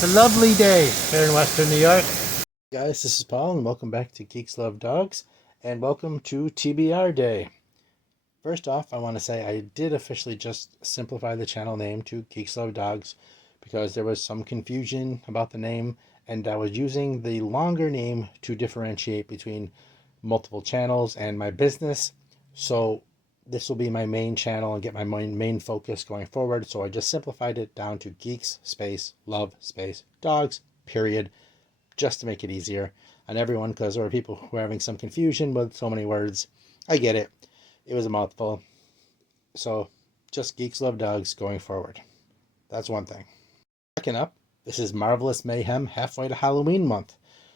It's a lovely day here in Western New York. Guys, this is Paul and welcome back to Geeks Love Dogs and welcome to TBR Day. First off, I want to say I did officially just simplify the channel name to Geeks Love Dogs because there was some confusion about the name and I was using the longer name to differentiate between multiple channels and my business. So this will be my main channel and get my main focus going forward. So I just simplified it down to Geeks space Love space Dogs period, just to make it easier on everyone, because there are people who are having some confusion with so many words. I get it. It was a mouthful. So just Geeks Love Dogs going forward. That's one thing. Second up, this is Marvelous Mayhem halfway to Halloween month.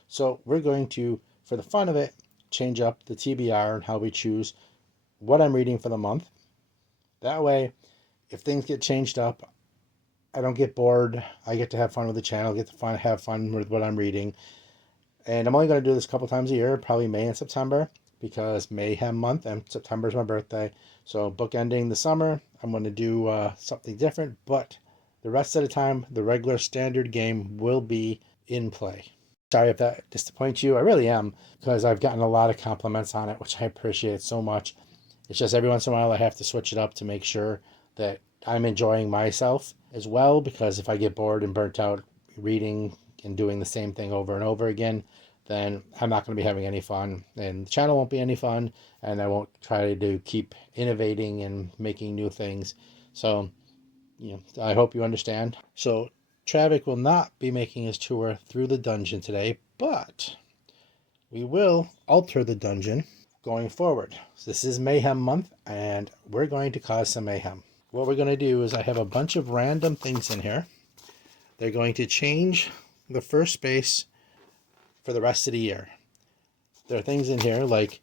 So we're going to, for the fun of it, change up the TBR and how we choose what I'm reading for the month. That way, if things get changed up, I don't get bored. I get to have fun with the channel, have fun with what I'm reading. And I'm only going to do this a couple times a year, probably May and September, because Mayhem month and September is my birthday. So bookending the summer, I'm going to do something different, but the rest of the time, the regular standard game will be in play. Sorry if that disappoints you. I really am, because I've gotten a lot of compliments on it, which I appreciate so much. It's just every once in a while I have to switch it up to make sure that I'm enjoying myself as well, because if I get bored and burnt out reading and doing the same thing over and over again, then I'm not going to be having any fun, and the channel won't be any fun, and I won't try to keep innovating and making new things. So, I hope you understand. So, Travick will not be making his tour through the dungeon today, but we will alter the dungeon going forward. So this is Mayhem month, and we're going to cause some mayhem. What we're going to do is I have a bunch of random things in here. They're going to change the first space for the rest of the year. There are things in here like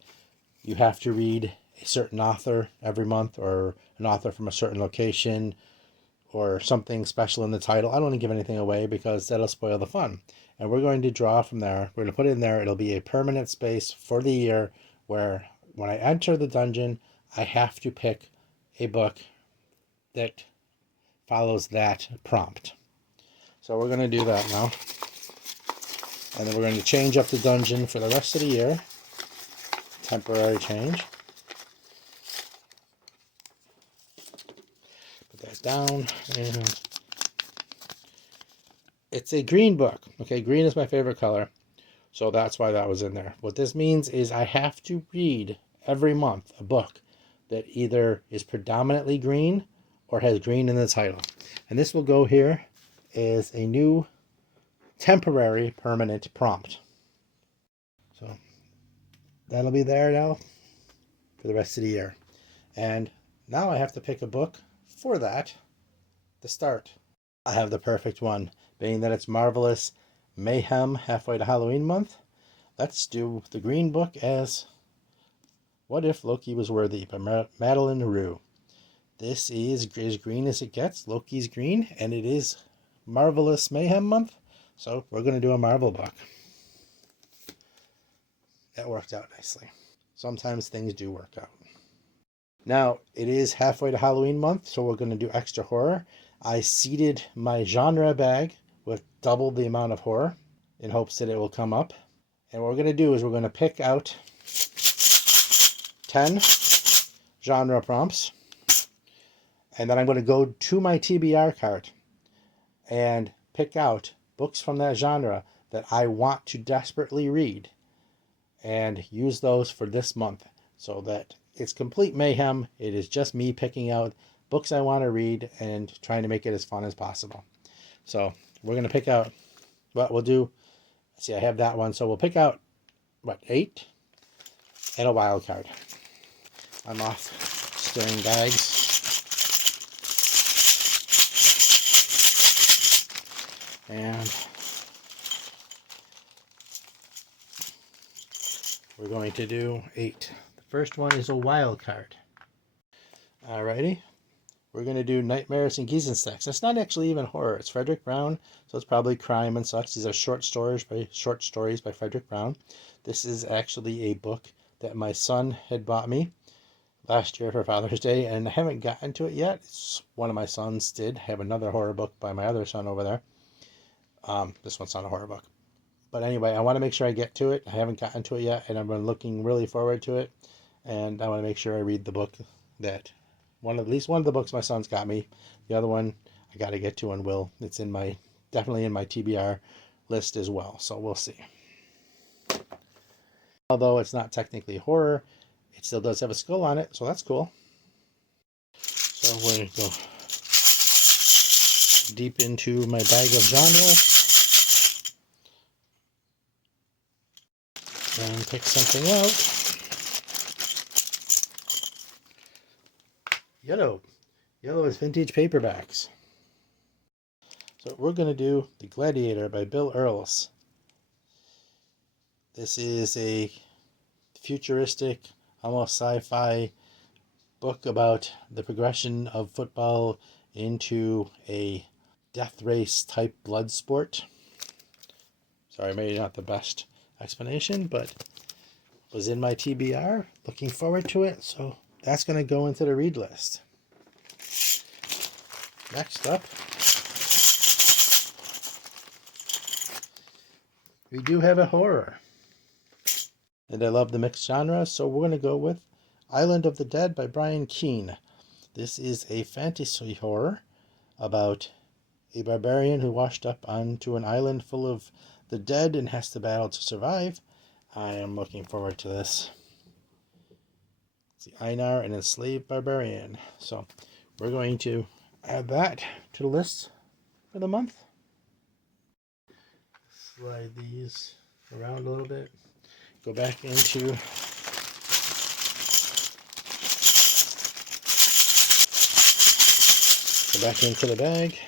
you have to read a certain author every month, or an author from a certain location, or something special in the title. I don't want to give anything away because that'll spoil the fun. And we're going to draw from there. We're going to put it in there. It'll be a permanent space for the year where when I enter the dungeon, I have to pick a book that follows that prompt. So we're going to do that now. And then we're going to change up the dungeon for the rest of the year. Temporary change. Put that down. And it's a green book. Okay, green is my favorite color. So that's why that was in there. What this means is I have to read every month a book that either is predominantly green or has green in the title. And this will go here as a new temporary permanent prompt. So that'll be there now for the rest of the year. And now I have to pick a book for that to start. I have the perfect one, being that it's Marvelous Mayhem halfway to Halloween month. Let's do the green book as What If Loki Was Worthy by Madeline Rue. This is as green as it gets. Loki's green, and it is Marvelous Mayhem month. So we're going to do a Marvel book. That worked out nicely. Sometimes things do work out. Now, it is halfway to Halloween month, so we're going to do extra horror. I seeded my genre bag with double the amount of horror in hopes that it will come up. And what we're going to do is we're going to pick out 10 genre prompts. And then I'm going to go to my TBR card and pick out books from that genre that I want to desperately read and use those for this month so that it's complete mayhem. It is just me picking out books I want to read and trying to make it as fun as possible. So we're going to pick out what we'll do. See, I have that one. So we'll pick out, 8 and a wild card. I'm off stirring bags. And we're going to do 8. The first one is a wild card. Alrighty. We're going to do Nightmares and Geese and Sex. That's not actually even horror. It's Frederick Brown, so it's probably crime and such. These are short stories by Frederick Brown. This is actually a book that my son had bought me last year for Father's Day, and I haven't gotten to it yet. One of my sons did. I have another horror book by my other son over there. This one's not a horror book. But anyway, I want to make sure I get to it. I haven't gotten to it yet, and I'm looking really forward to it. And I want to make sure I read the book that at least one of the books my son's got me. The other one I got to get to and will. It's definitely in my TBR list as well. So we'll see. Although it's not technically horror, it still does have a skull on it, so that's cool. So we're going to go deep into my bag of genres and pick something out. Yellow. Yellow is vintage paperbacks. So we're going to do The Gladiator by Bill Earls. This is a futuristic, almost sci-fi book about the progression of football into a death race type blood sport. Sorry, maybe not the best explanation, but was in my TBR. Looking forward to it, so that's going to go into the read list. Next up, we do have a horror. And I love the mixed genre, so we're going to go with Island of the Dead by Brian Keene. This is a fantasy horror about a barbarian who washed up onto an island full of the dead and has to battle to survive. I am looking forward to this. It's the Einar, an enslaved barbarian. So we're going to add that to the list for the month. Slide these around a little bit. Go back into the bag.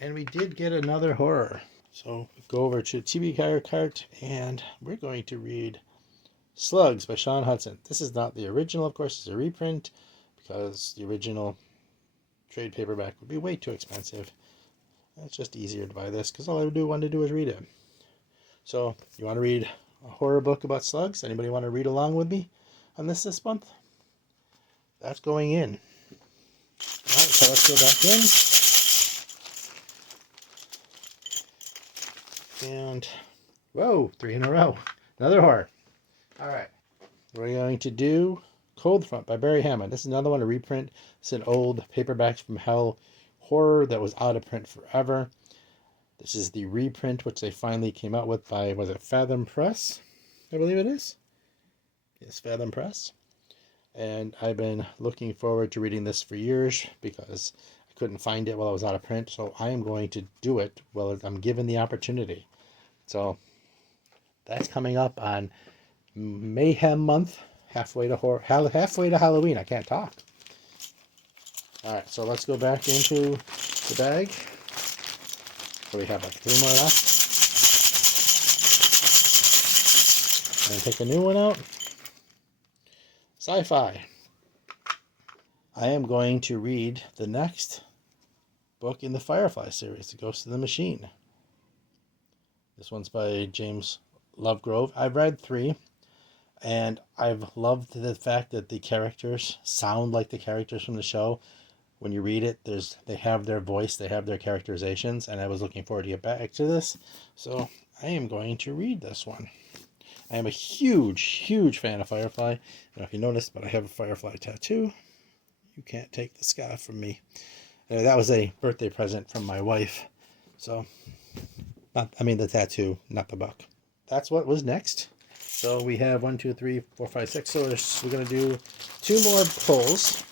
And we did get another horror. So go over to TBR cart and we're going to read Slugs by Sean Hudson. This is not the original, of course, it's a reprint because the original trade paperback would be way too expensive. It's just easier to buy this because all I want to do is read it. So, you want to read a horror book about slugs? Anybody want to read along with me on this month? That's going in. Alright, so let's go back in. And, whoa, 3 in a row. Another horror. Alright, we're going to do Cold Front by Barry Hammond. This is another one, a reprint. It's an old Paperbacks from Hell horror that was out of print forever. This is the reprint, which they finally came out with by, was it Fathom Press? I believe it is. Yes, Fathom Press. And I've been looking forward to reading this for years because I couldn't find it while I was out of print. So I am going to do it while I'm given the opportunity. So that's coming up on Mayhem Month, halfway to Halloween. I can't talk. All right, so let's go back into the bag. So we have like 3 more left. And take a new one out. Sci-Fi. I am going to read the next book in the Firefly series, The Ghost of the Machine. This one's by James Lovegrove. I've read 3, and I've loved the fact that the characters sound like the characters from the show. When you read it, they have their voice, they have their characterizations, and I was looking forward to get back to this. So I am going to read this one. I am a huge, huge fan of Firefly. I don't know if you noticed, but I have a Firefly tattoo. You can't take the scarf from me. That was a birthday present from my wife. So, the tattoo, not the book. That's what was next. So we have 1, 2, 3, 4, 5, 6. So we're going to do 2 more pulls.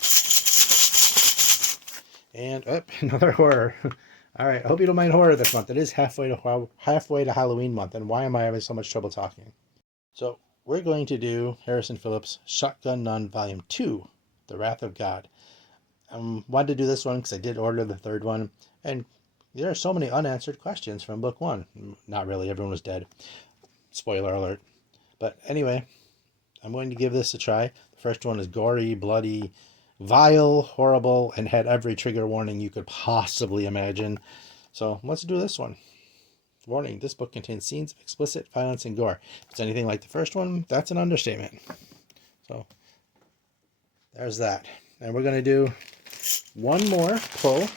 And another horror. All right, I hope you don't mind horror this month. It is halfway to Halloween month, and why am I having so much trouble talking? So we're going to do Harrison Phillips' Shotgun Nun Volume 2, The Wrath of God. I wanted to do this one because I did order the 3rd one, and there are so many unanswered questions from book 1. Not really, everyone was dead. Spoiler alert. But anyway, I'm going to give this a try. The first one is gory, bloody, vile, horrible, and had every trigger warning you could possibly imagine. So let's do this one. Warning, this book contains scenes of explicit violence and gore. If it's anything like the first one, that's an understatement. So there's that. And we're going to do one more pull.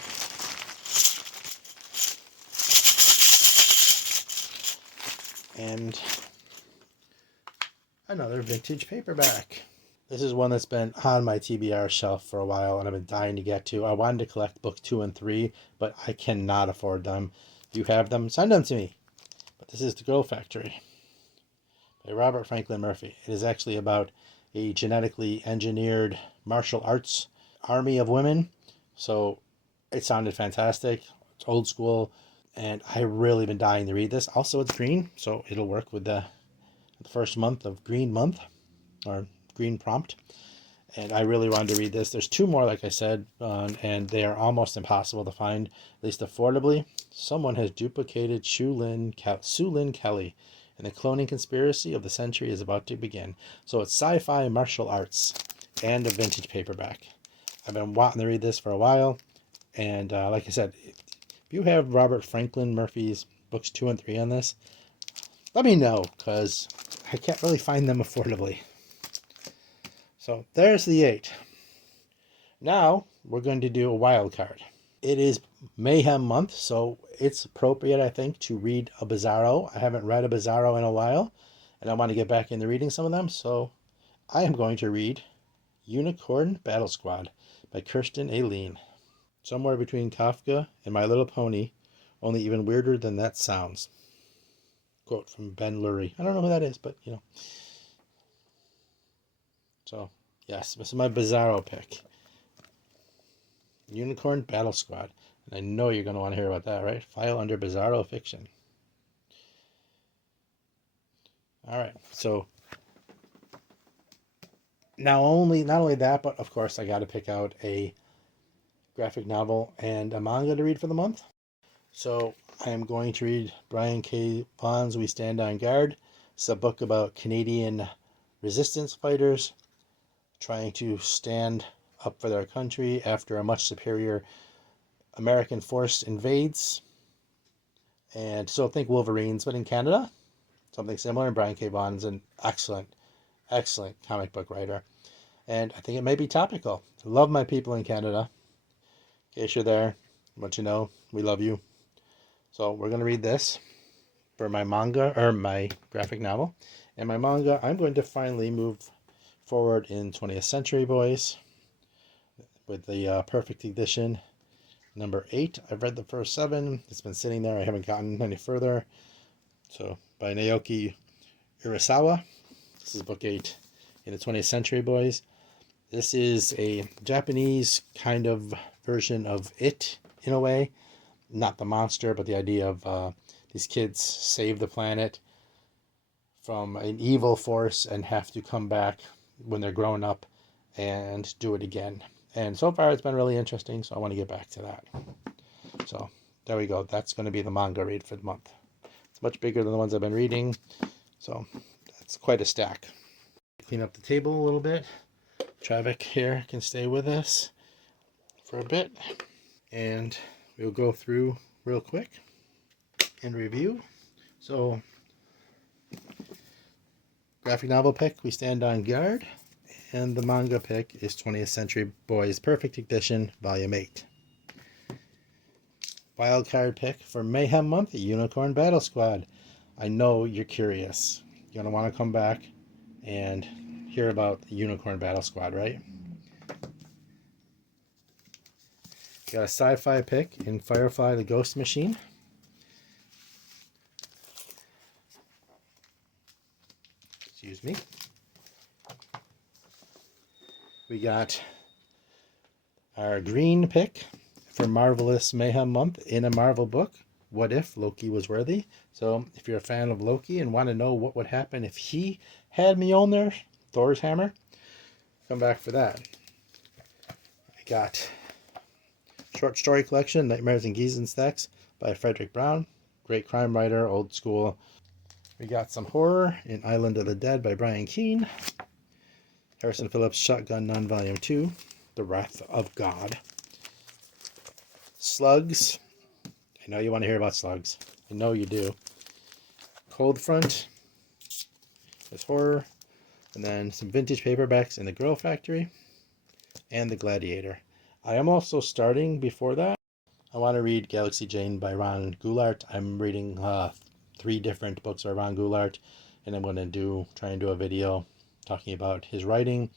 And another vintage paperback. This is one that's been on my TBR shelf for a while and I've been dying to get to. I wanted to collect book 2 and 3, but I cannot afford them. If you have them, send them to me. But this is The Girl Factory by Robert Franklin Murphy. It is actually about a genetically engineered martial arts army of women. So it sounded fantastic. It's old school, and I've really been dying to read this. Also, it's green, so it'll work with the first month of Green Month, or Green Prompt. And I really wanted to read this. There's 2 more, like I said, and they are almost impossible to find, at least affordably. Someone has duplicated Sue Lynn Kelly, and the cloning conspiracy of the century is about to begin. So it's sci-fi martial arts and a vintage paperback. I've been wanting to read this for a while, and like I said, if you have Robert Franklin Murphy's books 2 and 3 on this, let me know, because I can't really find them affordably. So there's the 8. Now we're going to do a wild card. It is Mayhem month, so it's appropriate, I think, to read a Bizarro. I haven't read a Bizarro in a while, and I want to get back into reading some of them, so I am going to read Unicorn Battle Squad by Kirsten A. Lean. Somewhere between Kafka and My Little Pony, only even weirder than that sounds. Quote from Ben Lurie. I don't know who that is, but you know. So, yes, this is my Bizarro pick. Unicorn Battle Squad. And I know you're going to want to hear about that, right? File under Bizarro Fiction. All right, so not only that, but of course I got to pick out a graphic novel and a manga to read for the month. So I am going to read Brian K. Vaughan's We Stand on Guard. It's a book about Canadian resistance fighters trying to stand up for their country after a much superior American force invades. And so think Wolverines, but in Canada. Something similar. And Brian K. Vaughan's an excellent comic book writer. And I think it may be topical. I love my people in Canada. In case you're there, I want you to know we love you. So we're going to read this for my manga, or my graphic novel. And my manga, I'm going to finally move forward in 20th Century Boys with the Perfect Edition number 8. I've read the first 7. It's been sitting there. I haven't gotten any further. So by Naoki Urasawa. This is book 8 in the 20th Century Boys. This is a Japanese kind of version of It, in a way. Not the monster, but the idea of these kids save the planet from an evil force and have to come back when they're grown up and do it again. And so far it's been really interesting, so I want to get back to that. So there we go. That's going to be the manga read for the month. It's much bigger than the ones I've been reading, so that's quite a stack. Clean up the table a little bit. Travik here can stay with us for a bit, and we'll go through real quick and review. So, graphic novel pick, We Stand on Guard, and the manga pick is 20th Century Boys Perfect Edition, Volume 8. Wildcard pick for Mayhem Month, Unicorn Battle Squad. I know you're curious. You're going to want to come back and hear about the Unicorn Battle Squad, right? Got a sci-fi pick in Firefly the Ghost Machine. Excuse me. We got our green pick for Marvelous Mayhem Month in a Marvel book. What If Loki Was Worthy? So if you're a fan of Loki and want to know what would happen if he had Mjolnir, Thor's hammer, come back for that. I got short story collection, Nightmares and Geese and Stacks by Frederick Brown. Great crime writer, old school. We got some horror in Island of the Dead by Brian Keene. Harrison Phillips' Shotgun Nun Volume 2, The Wrath of God. Slugs. I know you want to hear about slugs. I know you do. Cold Front. There's horror. And then some vintage paperbacks in The Girl Factory. And The Gladiator. I am also starting, before that, I want to read Galaxy Jane by Ron Goulart. I'm reading 3 different books by Ron Goulart, and I'm going to try and do a video talking about his writing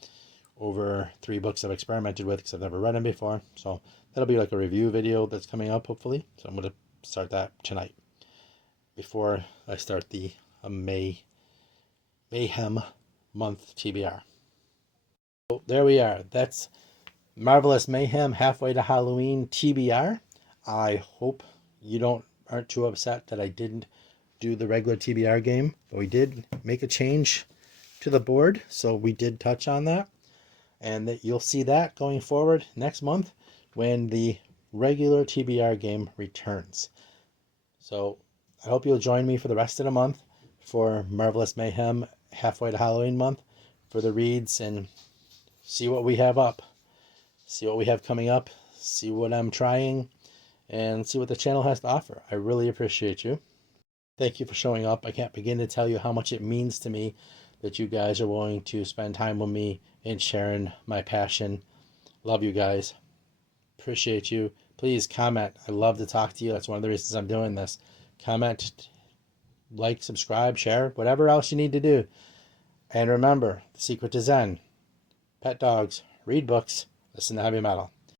over 3 books I've experimented with because I've never read them before. So that'll be like a review video that's coming up, hopefully. So I'm going to start that tonight before I start the Mayhem month TBR. So there we are. That's Marvelous Mayhem halfway to Halloween TBR. I hope you aren't too upset that I didn't do the regular TBR game, but we did make a change to the board, so we did touch on that, and that you'll see that going forward next month when the regular TBR game returns. So I hope you'll join me for the rest of the month for Marvelous Mayhem halfway to Halloween month for the reads, and see what we have up, see what we have coming up, see what I'm trying, and see what the channel has to offer. I really appreciate you. Thank you for showing up. I can't begin to tell you how much it means to me that you guys are willing to spend time with me and sharing my passion. Love you guys. Appreciate you. Please comment. I love to talk to you. That's one of the reasons I'm doing this. Comment, like, subscribe, share, whatever else you need to do. And remember, the secret to Zen: pet dogs, read books, listen to heavy metal.